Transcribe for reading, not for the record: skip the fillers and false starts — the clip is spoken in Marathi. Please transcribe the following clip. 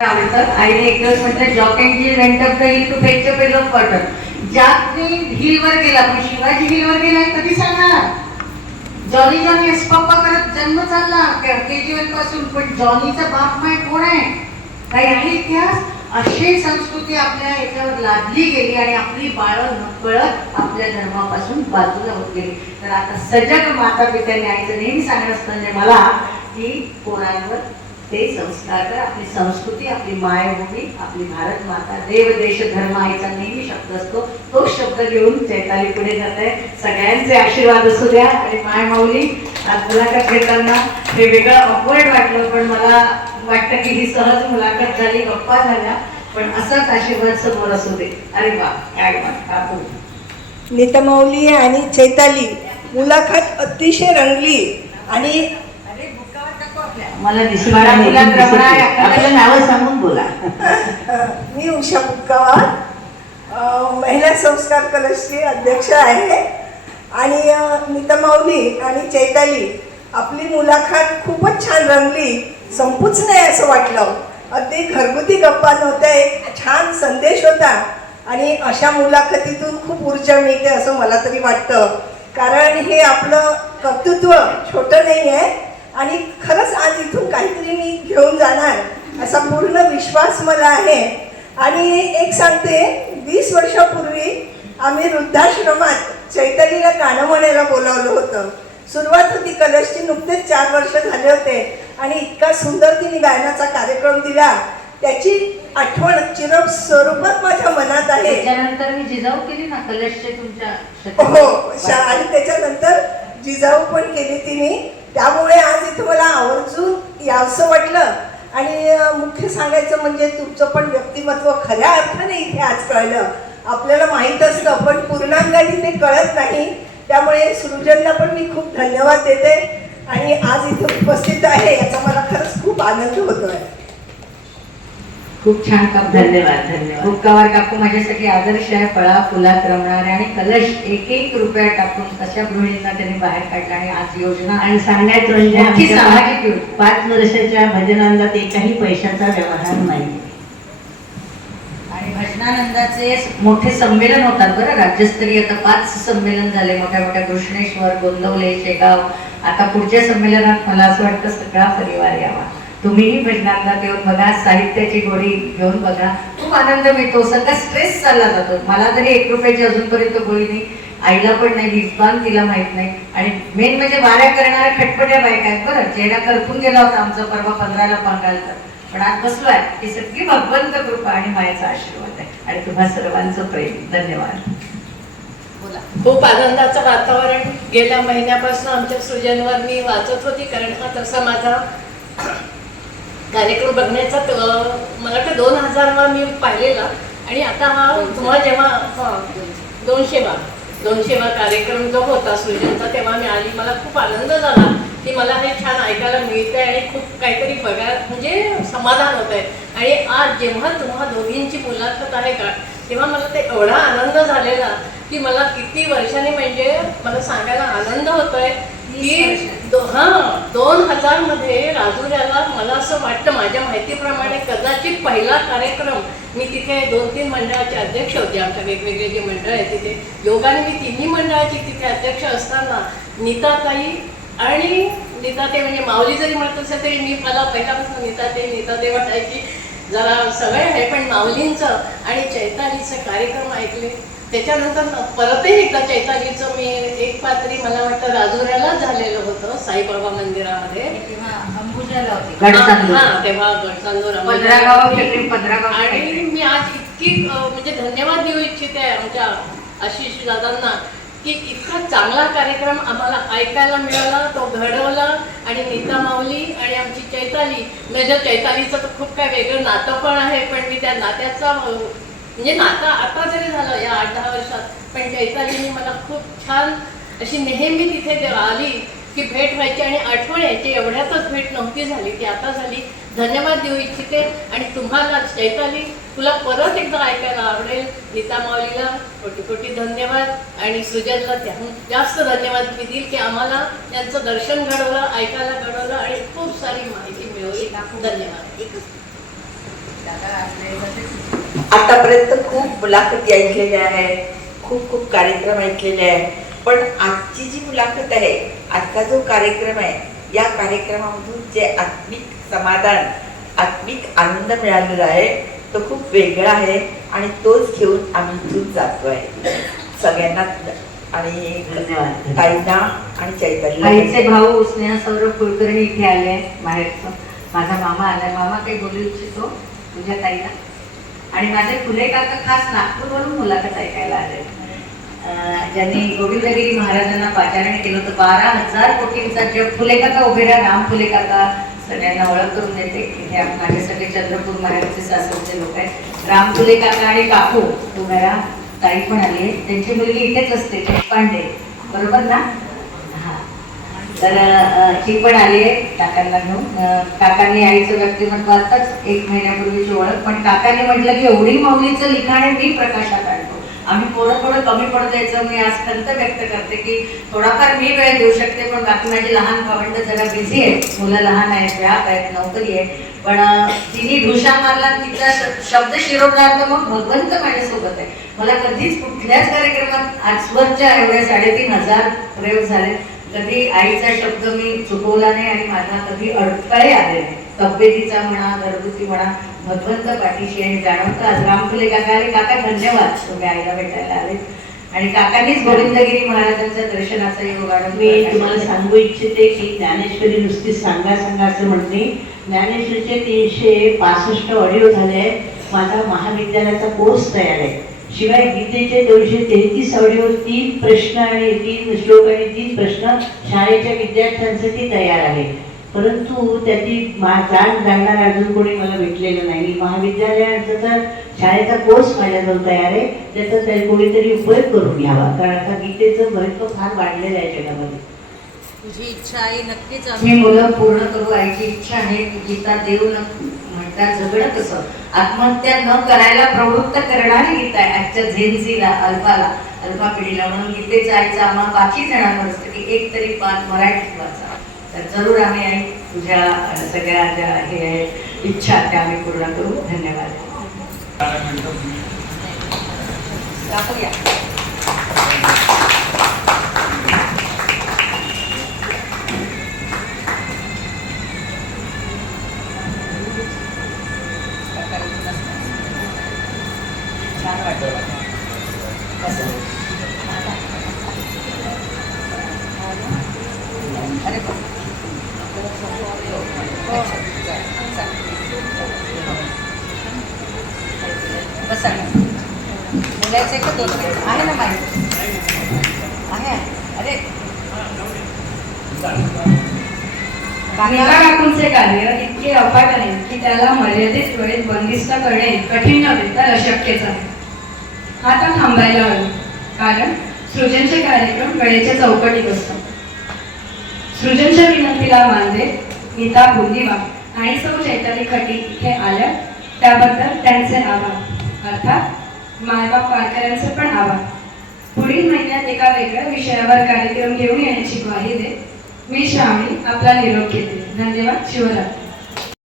आईने एक दिवस म्हटलं Jack and Jill went up the hill to fetch a pail of water. जॅकने हिलवर गेला पण शिवाजी हिलवर गेला कधी सांगणार? जॉनी जॉनी एस पप्पा करत जन्म चालला KG1 पासून, पण जॉनीचा बाप माय कोण आहे? काही आहे इतिहास? अशी संस्कृती आपल्या याच्यावर लादली गेली आणि आपली बाळं नकळत आपल्या धर्मापासून बाजूला होत गेली. तर आता सजग माता पित्यांनी आईचं नेहमी सांगत असतं म्हणजे मला की पोरांवर ते संस्कार कर. आपली संस्कृती, आपली मायभूमी, आपली भारत माता, देव देश धर्म आईचा नेहमी शब्द असतो. तो शब्द घेऊन चैताली पुढे जात आहे. सगळ्यांचे आशीर्वाद असू द्या. आणि माय माऊली आज मुलाखत घेताना हे वेगळं ऑकवर्ड वाटलं, पण मला वाटतं की ही सहज मुलाखत झाली, गप्पा झाल्या, पण असाच आशीर्वाद समोर असू दे. अरे वा, काय काकू. नीतमाऊली आणि चैताली मुलाखत अतिशय रंगली. आणि मला दिसणार आपलं नाव सांगून बोला. मी उषा मुक्कावार, महिला संस्कार कलशची अध्यक्ष आहे. आणि नीतमाऊली आणि चैताली आपली मुलाखत खूपच छान रंगली. संपूच नाही असं वाटलं. अगदी घरगुती गप्पा नव्हत्या, एक छान संदेश होता. आणि अशा मुलाखतीतून खूप ऊर्जा मिळते असं मला तरी वाटतं. कारण हे आपलं कर्तृत्व छोटं नाही आहे. आणि खरंच आज इथून काहीतरी मी घेऊन जाणार असा पूर्ण विश्वास मला आहे. आणि एक सांगते, 20 वर्षापूर्वी आम्ही वृद्धाश्रमात चैतालीला गाणं म्हणायला बोलावलं होतं. सुरुवात होती कलशची, नुकतेच 4 वर्ष झाले होते. आणि इतका सुंदर तिने गायनाचा कार्यक्रम दिला, त्याची आठवण चिरस्वरूपात माझ्या मनात आहे. त्याच्यानंतर मी जिजाऊ केली ना कलशचे तुमच्या. हो, आणि त्याच्यानंतर जिजाऊ पण केली तिने. त्यामुळे आज इथं मला आवर्जून यावंसं वाटलं. आणि मुख्य सांगायचं म्हणजे तुमचं पण व्यक्तिमत्व खऱ्या अर्थाने इथे आज कळलं. आपल्याला माहीत असतं पण पूर्णांगाने ते कळत नाही. त्यामुळे सृजनला पण मी खूप धन्यवाद देते. आणि आज इथे उपस्थित आहे याचा मला खरंच खूप आनंद होतोय. खूप छान काम. धन्यवाद. धन्यवाद. मुक्कावार काकू माझ्यासाठी आदर्श आहे. फळा फुलात रमणारे आणि कलश 1-1 रुपया टाकून कशा गृहिणींना त्यांनी बाहेर काढला. आणि आज योजना आणि सांगण्यात म्हणजे सामाजिक योजना. 5 वर्षाच्या भजनांदात एकही पैशाचा व्यवहार नाही. आणि भजनानंदाचे मोठे संमेलन होतात बरं, राज्यस्तरीय. आता 5 संमेलन झाले, मोठ्या मोठ्या कृष्णेश्वर, गोंदवले, शेगाव. आता पुढच्या संमेलनात मला असं वाटतं सगळा परिवार यावा. तुम्हीही भजनांना येऊन बघा, साहित्याची गोडी घेऊन बघा, खूप आनंद मिळतो. सगळा स्ट्रेस चालला जातो. मला तरी 1 रुपयाची अजूनपर्यंत गोळी नाही, आईला पण नाही, हिजबान तिला माहित नाही. आणि मेन म्हणजे वाऱ्या करणाऱ्या खटपट्या बायका आहेत बरं. चेहरा करपून गेला होता आमचा परवा 15ला बंगालचा, पण आज बसलोय. ही सगळी भगवंत कृपा आणि मायाचा आशीर्वाद आहे. आणि तुम्हा सर्वांचं प्रेम. धन्यवाद. खूप आनंदाचं वातावरण गेल्या महिन्यापासून आमच्या सृजनवर मी वाचत होती. कारण हा तसा माझा कार्यक्रम बघण्याचा मला वाटतं 2000 मी पाहिलेला. आणि आता हा तुम्हाला जेव्हा 200वा कार्यक्रम जो होता सृजनचा, तेव्हा मी आली. मला खूप आनंद झाला की मला हे छान ऐकायला मिळतंय आणि खूप काहीतरी बघायला म्हणजे समाधान होत आहे. आणि आज जेव्हा तुम्हा दोघींची मुलाखत आहे का, तेव्हा मला ते एवढा आनंद झालेला की मला किती वर्षांनी म्हणजे मला सांगायला आनंद होतोय की 2000 मध्ये राजुऱ्याला मला असं वाटतं, माझ्या माहितीप्रमाणे कदाचित पहिला कार्यक्रम मी तिथे 2-3 मंडळाचे अध्यक्ष होते. आमच्या वेगवेगळे जे मंडळ आहे तिथे योगाने मी 3ही मंडळाची तिथे अध्यक्ष असताना नीताताई आणि नीताताई म्हणजे माऊली जरी म्हणत असेल तरी मी मला पहिल्यापासून नीताताई वाटायची, जरा सवय आहे. पण माऊलींचं आणि चैतालीचं कार्यक्रम ऐकले. त्याच्यानंतर परतही एकदा चैतालीचं मी एक पात्री मला वाटतं राजुऱ्याला झालेलं होतं साईबाबा मंदिरामध्ये. तेव्हा गडचांदूर आणि मी आज इतकी म्हणजे धन्यवाद देऊ इच्छिते आमच्या आशिष दादांना की इतका चांगला कार्यक्रम आम्हाला ऐकायला मिळाला, तो घडवला. आणि नीता माऊली आणि आमची चैताली, माझ्या चैतालीचं तर खूप काय वेगळं नातं पण आहे, पण मी त्या नात्याचा म्हणजे नातं आता जरी झालं या 8-10 वर्षात, पण चैतालीने मला खूप छान अशी नेहमी तिथे आली की भेट व्हायची आणि आठवण यायची. एवढ्यातच भेट नव्हती झाली, ती आता झाली. धन्यवाद देऊ इच्छिते. आणि तुम्हाला चैताली, तुला परत एकदा ऐकायला आवडेल. नीता माऊलीला कोटी कोटी धन्यवाद. आणि सृजनला त्याहून जास्त धन्यवाद मी देईल की आम्हाला यांचं दर्शन घडवलं, ऐकायला घडवलं आणि खूप सारी माहिती मिळवली. धन्यवाद. आतापर्यंत खूप मुलाखती ऐकलेल्या आहेत, खूप खूप कार्यक्रम ऐकलेले आहेत, पण आजची जी मुलाखत आहे, आजचा जो कार्यक्रम आहे, या कार्यक्रमामधून जे आत्मिक समाधान, आत्मिक आनंद मिळालेला आहे तो खूप वेगळा आहे आणि तोच घेऊन आम्ही इथून जातोय. सगळ्यांना आणि धन्यवाद. ताईंना आणि चैतन्य आईचे भाऊ स्नेहा सौरभ कुलकर्णी इथे आले बाहेरचं. माझा मामा आलाय. मामा काही बोलू इच्छितो तुझ्या ताईला? आणि माझे फुले काका खास नागपूरवरून मुलाखत ऐकायला आले, ज्यांनी गोविंदगिरी महाराजांना पाचारण केलं होतं. 12,000 कोटींचा जग. फुले काका उभे राहा. राम फुले काका सगळ्यांना ओळख करून देते. हे माझे सगळे चंद्रपूर माहेरचे सासरचे लोक आहेत. राम फुले काका आणि काकू उभे राहा. ताई पण आली आहे. त्यांची मुलगी इथेच असते, पांडे, बरोबर ना? हा, तर ही पण आली आहे काकांना घेऊन. काकांनी आईचं व्यक्तिमत्व आताच 1 महिन्यापूर्वीची ओळख, पण काकांनी म्हटलं की एवढी माऊलीचं लिखाण आहे, मी प्रकाशात आणतो. आम्ही थोडं कमी पडत यायचं. मी आज खंत व्यक्त करते की थोडाफार मी वेळ देऊ शकते, पण बाकी माझी लहान भावंड जरा बिझी आहे. मुलं लहान आहेत, व्याप आहेत, नोकरी आहे. पण तिने ढुशा मारला, तिचा शब्द शिरोधार्थ, मग भगवंत माझ्यासोबत आहे. मला कधीच कुठल्याच कार्यक्रमात आजवरच्या एवढ्या 3,500 प्रयोग झाले, कधी आईचा शब्द मी चुकवला नाही आणि माझा कधी अडथळे आले नाही. तब्येतीचा म्हणा, घरगुती म्हणा, भगवंत पाठीशी आहे जाणवतं. आज राम फुले काका आले. काका धन्यवाद, तुम्ही आईला भेटायला आले आणि काकांनीच गोविंदगिरी महाराजांच्या दर्शनाचा योग आणून. मी तुम्हाला सांगू इच्छिते की ज्ञानेश्वरी नुसती सांगा असं म्हणते. ज्ञानेश्वरीचे 365 ऑडिओ झाले आहेत. माझा महाविद्यालयाचा कोर्स तयार आहे. शिवाय गीतेचे 233 ऑडिओ, 3 प्रश्न आणि 3 श्लोक आणि 3 प्रश्न शाळेच्या विद्यार्थ्यांसाठी तयार आहे. परंतु त्याची जाण जाणणार अजून कोणी मला भेटलेलं नाही. महाविद्यालयाचा तर शाळेचा कोर्स माझ्याजवळ तयार आहे, त्याचा कोणीतरी उपयोग करून घ्यावा, कारण आता गीतेचं महत्त्व फार वाढलेलं आहे जगामध्ये. तुझी इच्छा आहे नक्कीच आम्ही मुलं पूर्ण करू. आईची इच्छा आहे की गीता देव म्हणतात जगणं कसं, आत्महत्या न करायला प्रवृत्त करणारी गीता आहे आजच्या झेन्झीला, अल्फा पिढीला. म्हणून गीतेचं आईचं आम्हाला 5 जणांवर असतं की एक तरी पाठ मराठीत वाचा. तर जरूर आम्ही आई तुझ्या सगळ्या ज्या हे आहेत इच्छा त्या आम्ही पूर्ण करू. धन्यवाद. दाखवूया. छान वाटलं कसं? अरे बसा ना. मुलाचं एक 2 मिनिट आहे ना माहिती आहे. अरे मीरा काकूंचे कार्य इतके अफाट आहे की त्याला मर्यादित वेळेत बंदिस्त करणे कठीण नव्हे तर अशक्यच आहे. आता थांबायला हवं, कारण सृजनचे कार्यक्रम वेळेच्या चौकटीत असतात. सृजनच्या विनंतीला मान देत नीता बोलीवा आणि सौ चैताली खटी इथे आल्या, त्याबद्दल त्यांचे आभार. अर्थात मायबाप वारकऱ्यांचे पण आभार. पुढील महिन्यात एका वेगळ्या विषयावर कार्यक्रम घेऊन येण्याची ग्वाही देत मी श्रावणी आपला निरोप घेते. धन्यवाद. शिवरात्री.